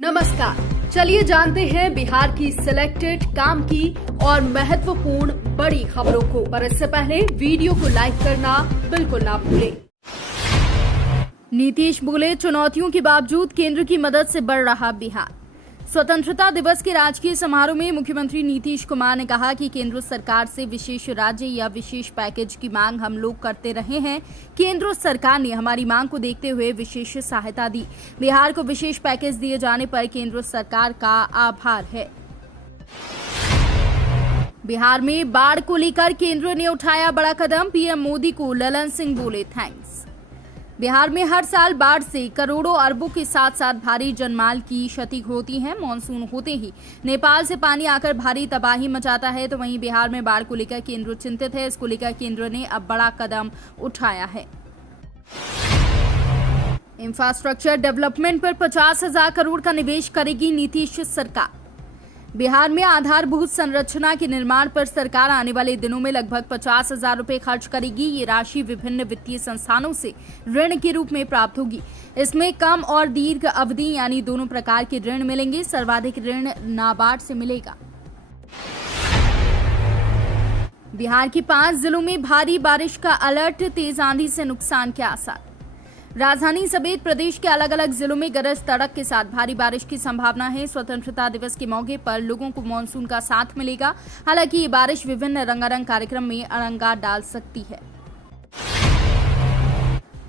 नमस्कार, चलिए जानते हैं बिहार की सिलेक्टेड काम की और महत्वपूर्ण बड़ी खबरों को। पर इससे पहले वीडियो को लाइक करना बिल्कुल ना भूलें। नीतीश बोले, चुनौतियों के बावजूद केंद्र की मदद से बढ़ रहा बिहार। स्वतंत्रता दिवस के राजकीय समारोह में मुख्यमंत्री नीतीश कुमार ने कहा कि केंद्र सरकार से विशेष राज्य या विशेष पैकेज की मांग हम लोग करते रहे हैं। केंद्र सरकार ने हमारी मांग को देखते हुए विशेष सहायता दी। बिहार को विशेष पैकेज दिए जाने पर केंद्र सरकार का आभार है। बिहार में बाढ़ को लेकर केंद्र ने उठाया बड़ा कदम। पीएम मोदी को ललन सिंह बोले थैंक्स। बिहार में हर साल बाढ़ से करोड़ों अरबों के साथ साथ भारी जनमाल की क्षति होती है। मानसून होते ही नेपाल से पानी आकर भारी तबाही मचाता है, तो वहीं बिहार में बाढ़ को लेकर केंद्र चिंतित है। इसको लेकर केंद्र ने अब बड़ा कदम उठाया है। इंफ्रास्ट्रक्चर डेवलपमेंट पर 50,000 करोड़ का निवेश करेगी नीतीश सरकार। बिहार में आधारभूत संरचना के निर्माण पर सरकार आने वाले दिनों में लगभग 50,000 रुपए खर्च करेगी। ये राशि विभिन्न वित्तीय संस्थानों से ऋण के रूप में प्राप्त होगी। इसमें कम और दीर्घ अवधि यानी दोनों प्रकार के ऋण मिलेंगे। सर्वाधिक ऋण नाबार्ड से मिलेगा। बिहार के 5 जिलों में भारी बारिश का अलर्ट, तेज आंधी से नुकसान के आसार। राजधानी समेत प्रदेश के अलग अलग जिलों में गरज तड़क के साथ भारी बारिश की संभावना है। स्वतंत्रता दिवस के मौके पर लोगों को मानसून का साथ मिलेगा। हालांकि ये बारिश विभिन्न रंगारंग कार्यक्रम में अरंगा डाल सकती है।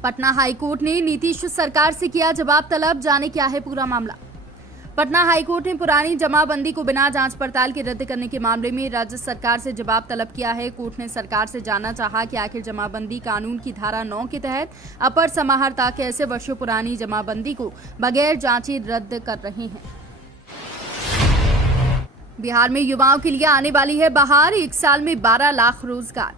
पटना हाईकोर्ट ने नीतीश सरकार से किया जवाब तलब। जाने क्या है पूरा मामला। पटना हाईकोर्ट ने पुरानी जमाबंदी को बिना जांच पड़ताल के रद्द करने के मामले में राज्य सरकार से जवाब तलब किया है। कोर्ट ने सरकार से जानना चाहा कि आखिर जमाबंदी कानून की धारा 9 के तहत अपर समाहर्ता कैसे वर्षों पुरानी जमाबंदी को बगैर जांचे रद्द कर रहे हैं। बिहार में युवाओं के लिए आने वाली है बहार। 1 साल में 12 लाख रोजगार।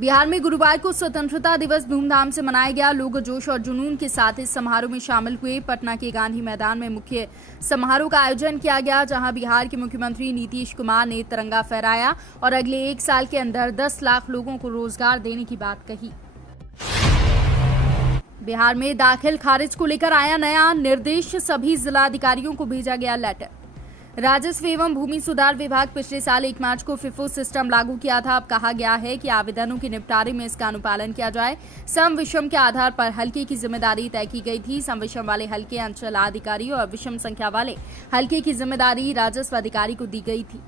बिहार में गुरुवार को स्वतंत्रता दिवस धूमधाम से मनाया गया। लोग जोश और जुनून के साथ इस समारोह में शामिल हुए। पटना के गांधी मैदान में मुख्य समारोह का आयोजन किया गया, जहां बिहार के मुख्यमंत्री नीतीश कुमार ने तिरंगा फहराया और अगले 1 साल के अंदर 10 लाख लोगों को रोजगार देने की बात कही। बिहार में दाखिल खारिज को लेकर आया नया निर्देश। सभी जिलाधिकारियों को भेजा गया लेटर। राजस्व एवं भूमि सुधार विभाग पिछले साल 1 मार्च को फिफो सिस्टम लागू किया था। अब कहा गया है कि आवेदनों के निपटारे में इसका अनुपालन किया जाए। सम विषम के आधार पर हल्के की जिम्मेदारी तय की गई थी। सम विषम वाले हल्के अंचलाधिकारी और विषम संख्या वाले हल्के की जिम्मेदारी राजस्व अधिकारी को दी गई थी।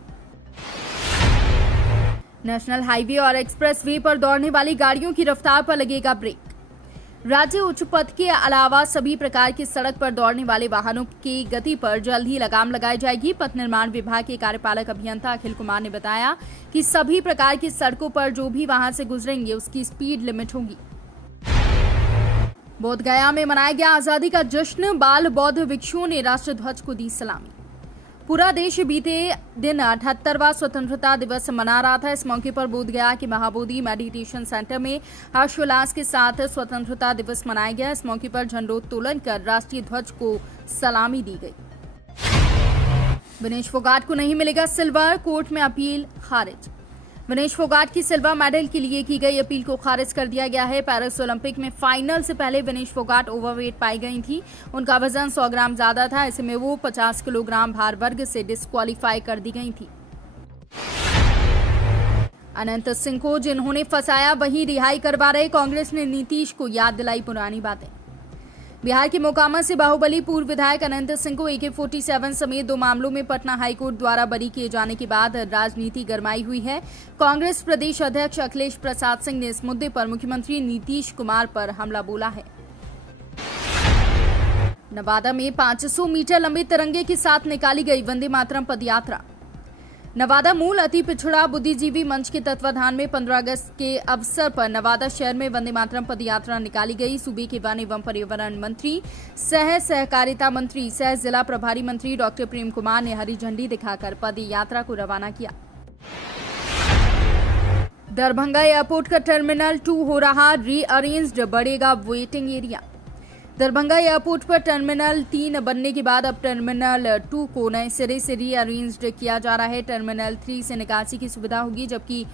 नेशनल हाईवे और एक्सप्रेस वे पर दौड़ने वाली गाड़ियों की रफ्तार पर लगेगा ब्रेक। राज्य उच्च पथ के अलावा सभी प्रकार की सड़क पर दौड़ने वाले वाहनों की गति पर जल्द ही लगाम लगाई जाएगी। पथ निर्माण विभाग के कार्यपालक अभियंता अखिल कुमार ने बताया कि सभी प्रकार की सड़कों पर जो भी वहां से गुजरेंगे उसकी स्पीड लिमिट होगी। बोधगया में मनाया गया आजादी का जश्न। बाल बौद्ध भिक्षुओं ने राष्ट्रध्वज को दी सलामी। पूरा देश बीते दिन 78वां स्वतंत्रता दिवस मना रहा था। इस मौके पर बोधगया के महाबोधि मेडिटेशन सेंटर में हर्षोल्लास के साथ स्वतंत्रता दिवस मनाया गया। इस मौके पर झंडोत्तोलन कर राष्ट्रीय ध्वज को सलामी दी गई। विनेश फोगाट को नहीं मिलेगा सिल्वर, कोर्ट में अपील खारिज। विनेश फोगाट की सिल्वर मेडल के लिए की गई अपील को खारिज कर दिया गया है। पेरिस ओलंपिक में फाइनल से पहले विनेश फोगाट ओवरवेट पाई गई थी। उनका वजन 100 ग्राम ज्यादा था। ऐसे में वो 50 किलोग्राम भार वर्ग से डिस्क्वालीफाई कर दी गई थी। अनंत सिंह को जिन्होंने फंसाया वही रिहाई करवा रहे। कांग्रेस ने नीतीश को याद दिलाई पुरानी बातें। बिहार के मोकामा से बाहुबली पूर्व विधायक अनंत सिंह को AK-47 समेत 2 मामलों में पटना हाईकोर्ट द्वारा बरी किए जाने के बाद राजनीति गरमाई हुई है। कांग्रेस प्रदेश अध्यक्ष अखिलेश प्रसाद सिंह ने इस मुद्दे पर मुख्यमंत्री नीतीश कुमार पर हमला बोला है। नवादा में 500 मीटर लंबे तिरंगे के साथ निकाली गई वंदे मातरम पदयात्रा। नवादा मूल अति पिछड़ा बुद्धिजीवी मंच के तत्वाधान में 15 अगस्त के अवसर पर नवादा शहर में वंदे मातरम पदयात्रा निकाली गई। सूबे के वन एवं पर्यावरण मंत्री, सह सहकारिता मंत्री, सह जिला प्रभारी मंत्री डॉक्टर प्रेम कुमार ने हरी झंडी दिखाकर पद यात्रा को रवाना किया। दरभंगा एयरपोर्ट का टर्मिनल 2 हो रहा रीअरेंज्ड, बढ़ेगा वेटिंग एरिया। दरभंगा एयरपोर्ट पर टर्मिनल 3 बनने के बाद अब टर्मिनल 2 को नए सिरे से रीअरेंज्ड किया जा रहा है। टर्मिनल 3 से निकासी की सुविधा होगी, जबकि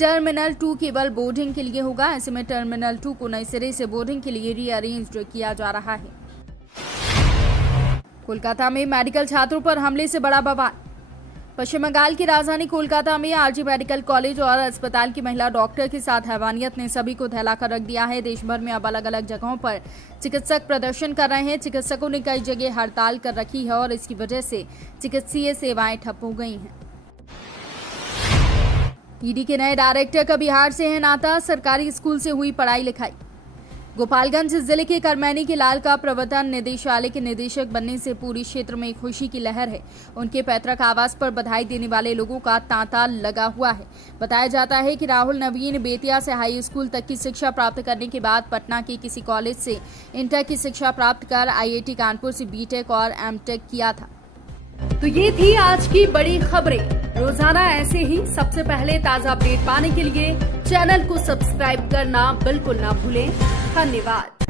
टर्मिनल 2 केवल बोर्डिंग के लिए होगा। ऐसे में टर्मिनल 2 को नए सिरे से बोर्डिंग के लिए रीअरेंज्ड किया जा रहा है। कोलकाता में मेडिकल छात्रों पर हमले से बड़ा बवाल। पश्चिम बंगाल की राजधानी कोलकाता में आरजी मेडिकल कॉलेज और अस्पताल की महिला डॉक्टर के साथ हैवानियत ने सभी को दहलाकर रख दिया है। देश भर में अब अलग अलग जगहों पर चिकित्सक प्रदर्शन कर रहे हैं। चिकित्सकों ने कई जगह हड़ताल कर रखी है और इसकी वजह से चिकित्सीय सेवाएं ठप हो गई हैं। ईडी के नए डायरेक्टर का बिहार से है नाता, सरकारी स्कूल से हुई पढ़ाई लिखाई। गोपालगंज जिले के करमैनी के लाल का प्रवर्तन निदेशालय के निदेशक बनने से पूरी क्षेत्र में खुशी की लहर है। उनके पैतृक आवास पर बधाई देने वाले लोगों का तांता लगा हुआ है। बताया जाता है कि राहुल नवीन बेतिया से हाई स्कूल तक की शिक्षा प्राप्त करने के बाद पटना के किसी कॉलेज से इंटर की शिक्षा प्राप्त कर IIT कानपुर से BTech और MTech किया था। तो ये थी आज की बड़ी खबरें। रोजाना ऐसे ही सबसे पहले ताजा अपडेट पाने के लिए चैनल को सब्सक्राइब करना बिल्कुल ना भूलें। धन्यवाद।